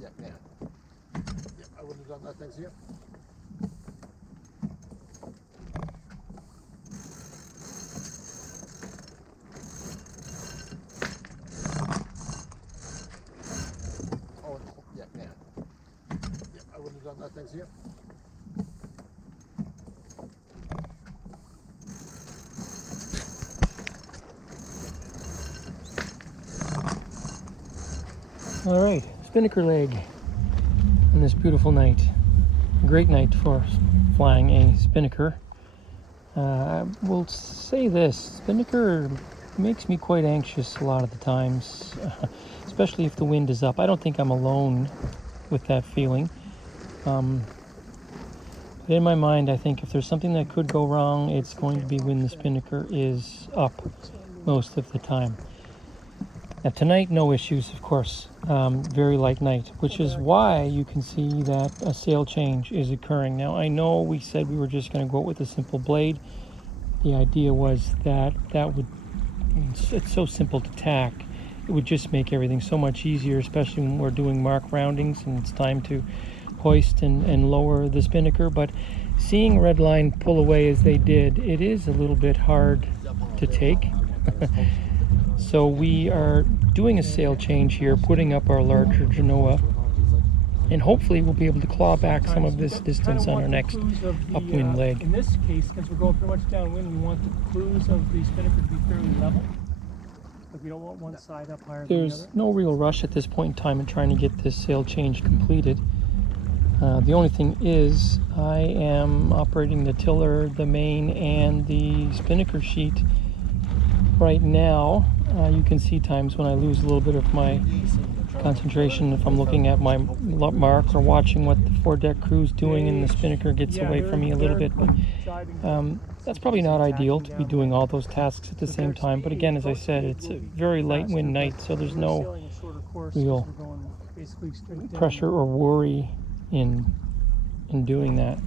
Yeah, yeah. Yeah, I wouldn't have done that, thanks to you. Oh, yeah, yeah. Yeah, I wouldn't have done that, thanks to you. All right, Spinnaker leg on this beautiful night. A great night for flying a Spinnaker. I will say this, Spinnaker makes me quite anxious a lot of the times, especially if the wind is up. I don't think I'm alone with that feeling. But in my mind, I think if there's something that could go wrong, it's going to be when the Spinnaker is up most of the time. Now tonight, no issues, of course. Very light night, which is why you can see that a sail change is occurring. Now, I know we said we were just going to go out with a simple blade. The idea was that it's so simple to tack. It would just make everything so much easier, especially when we're doing mark roundings and it's time to hoist and lower the Spinnaker. But seeing Redline pull away as they did, it is a little bit hard to take. So we are doing a sail change here, putting up our larger Genoa, and hopefully we'll be able to claw back some of this distance on our next upwind leg. In this case, because we're going pretty much downwind, we want the cruise of the Spinnaker to be fairly level. But we don't want one side up higher than the There's other. no real rush at this point in time in trying to get this sail change completed. The only thing is I am operating the tiller, the main, and the Spinnaker sheet right now. You can see times when I lose a little bit of my concentration if I'm looking at my mark or watching what the foredeck crew's doing and the Spinnaker gets away from me a little bit. But that's probably not ideal to be doing all those tasks at the same time. But again, as I said, it's a very light wind night, so there's no real pressure or worry in doing that.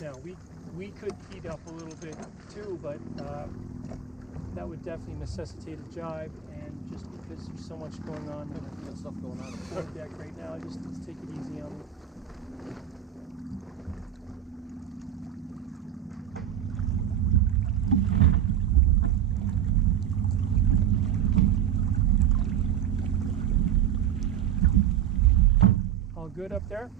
Now, we could heat up a little bit too, but that would definitely necessitate a jibe, and just because there's so much going on and stuff going on the deck right now, just let's take it easy on it. All good up there?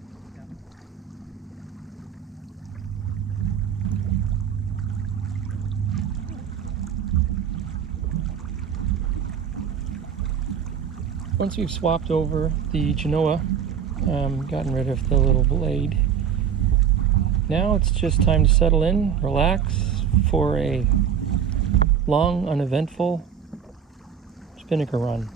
Once we've swapped over the Genoa, gotten rid of the little blade, now it's just time to settle in, relax for a long, uneventful Spinnaker run.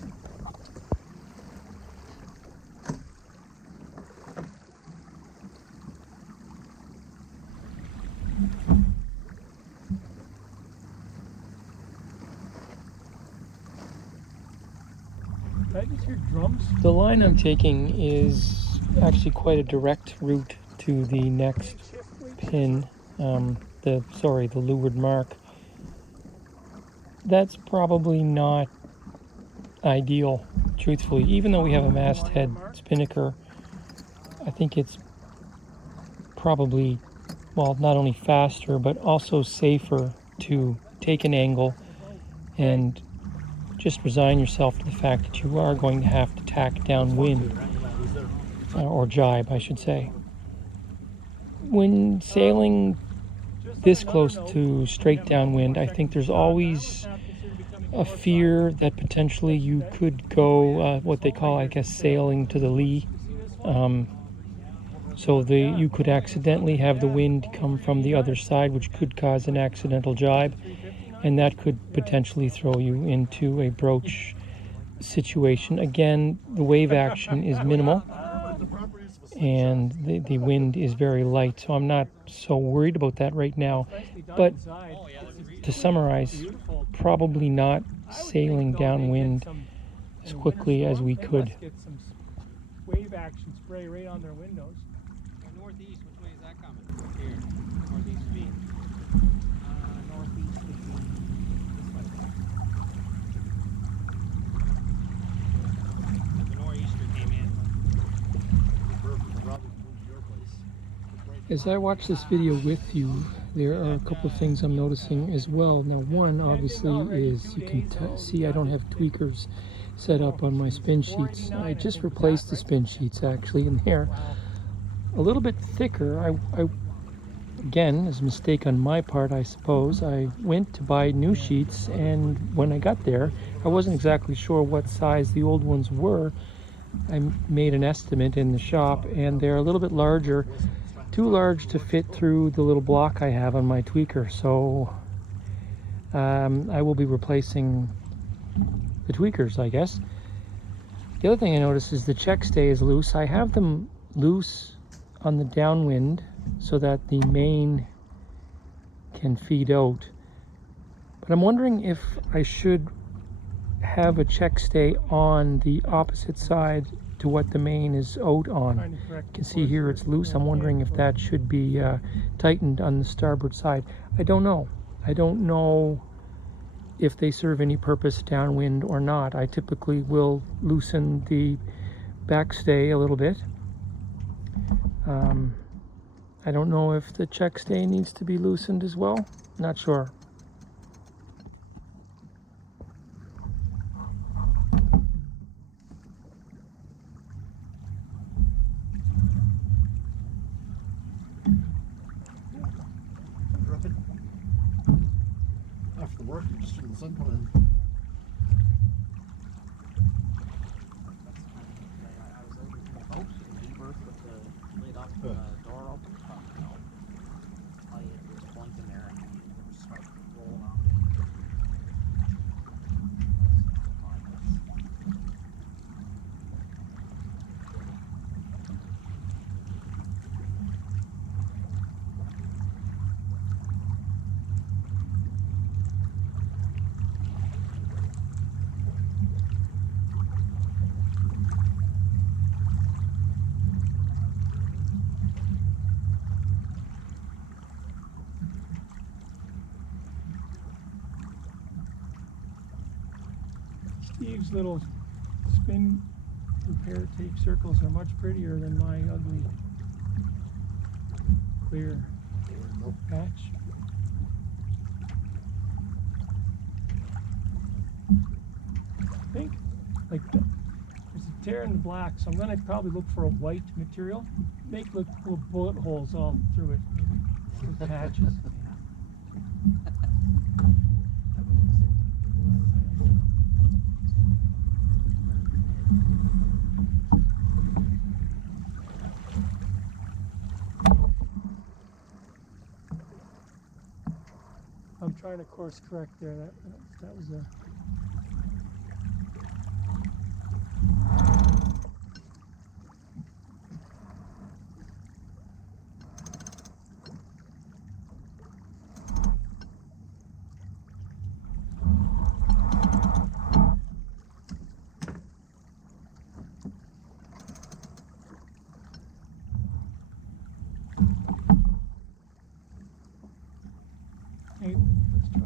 Did I just hear drums? The line I'm taking is actually quite a direct route to the next pin, the leeward mark. That's probably not ideal, truthfully. Even though we have a masthead Spinnaker, I think it's probably, well, not only faster, but also safer to take an angle and just resign yourself to the fact that you are going to have to tack downwind, or jibe, I should say. When sailing this close to straight downwind, I think there's always a fear that potentially you could go what they call, I guess, sailing to the lee. So you could accidentally have the wind come from the other side, which could cause an accidental jibe, and that could potentially throw you into a broach situation. Again, the wave action is minimal, and the wind is very light, so I'm not so worried about that right now. But to summarize, probably not sailing downwind as quickly as we could. Get some wave action spray right on their windows. Northeast, which way is that coming? Here, northeast speed. Northeast would be this way. As I watch this video with you, there are a couple of things I'm noticing as well. Now, one obviously is you can see I don't have tweakers set up on my spin sheets. I just replaced the spin sheets actually, and they're a little bit thicker. I again, is a mistake on my part, I suppose. I went to buy new sheets, and when I got there, I wasn't exactly sure what size the old ones were. I made an estimate in the shop, and they're a little bit larger. Too large to fit through the little block I have on my tweaker, so I will be replacing the tweakers, I guess. The other thing I noticed is the check stay is loose. I have them loose on the downwind so that the main can feed out, but I'm wondering if I should have a check stay on the opposite side to what the main is out on. You can see here it's loose. I'm wondering if that should be tightened on the starboard side. I don't know. I don't know if they serve any purpose downwind or not. I typically will loosen the backstay a little bit. I don't know if the check stay needs to be loosened as well. Not sure. After work, you just see the sun come in. I was over to the boat in Ebert with the lid up, the door open. All you had to do was point in there and it would start rolling off. Steve's little spin repair tape circles are much prettier than my ugly clear patch. I think like there's a tear in the black, so I'm gonna probably look for a white material. Make little bullet holes all through it, little patches. I'm trying to course correct there. That was a. Hey, let's try.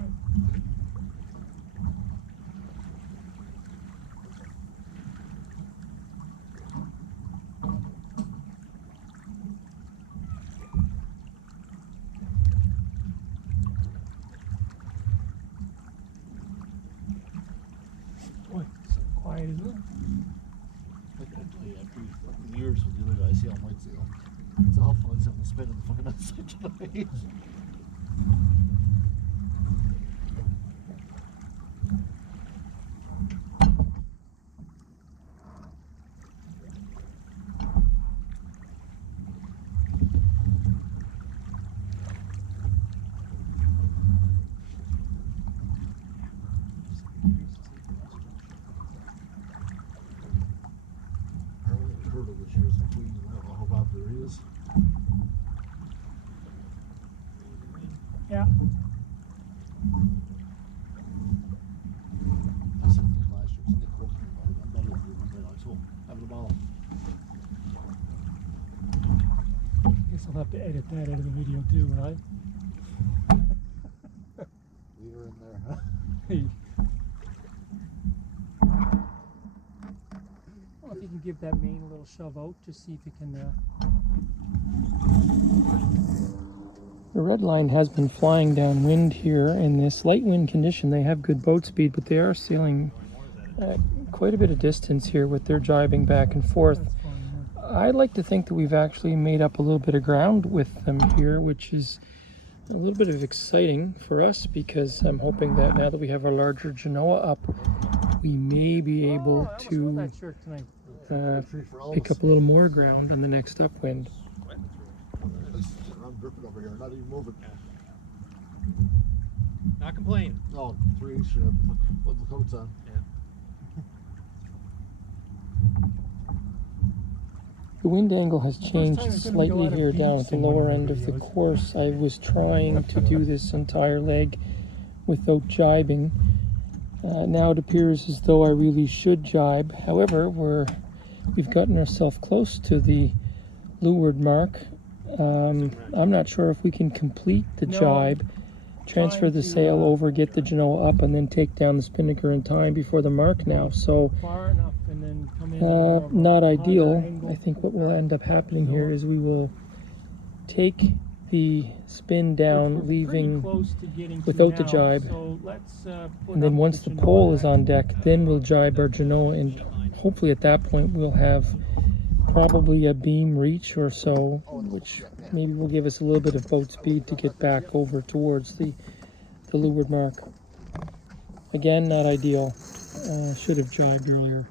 Boy, it's so quiet, isn't it? I gotta tell you, after fucking years with the other guys, see how might see them. It's awful. I just having to spin on the fucking outside tonight. This year's between how bad there is. Yeah. I said this last year, it's Nick Wilson, I'm better than you, so having a ball. Guess I'll have to edit that out of the video too, right? Leave her in there, huh? Hey. Well, if you can give that main a little shove out, just see if you can The red line has been flying downwind here in this light wind condition. They have good boat speed, but they are sailing quite a bit of distance here with their jibing back and forth. That's fine, yeah. I'd like to think that we've actually made up a little bit of ground with them here, which is a little bit of exciting for us, because I'm hoping that now that we have our larger Genoa up, we may be able I almost wore to that shirt tonight. pick up a little more ground on the next upwind. I'm gripping over here, not even moving. Not complain. No, 3 each, with the coats on. The wind angle has changed time it's gonna go slightly out of here down beats at the in one of lower my end of the videos. course. I was trying to do this entire leg without jibing. Now it appears as though I really should jibe. However, we've gotten ourselves close to the leeward mark. I'm not sure if we can complete the No, jibe, transfer the trying to, sail over, get the Genoa up, and then take down the Spinnaker in time before the mark now. So Far enough and then come in. at more of a not higher ideal. angle. I think what will end up happening here is we will take the spin down, We're pretty leaving, close to getting to without the now, jibe. So let's, put and then up once the Genoa pole is action. on deck, then we'll jibe our Genoa, and hopefully at that point we'll have probably a beam reach or so, which maybe will give us a little bit of boat speed to get back over towards the leeward mark. Again, not ideal. Should have jibed earlier.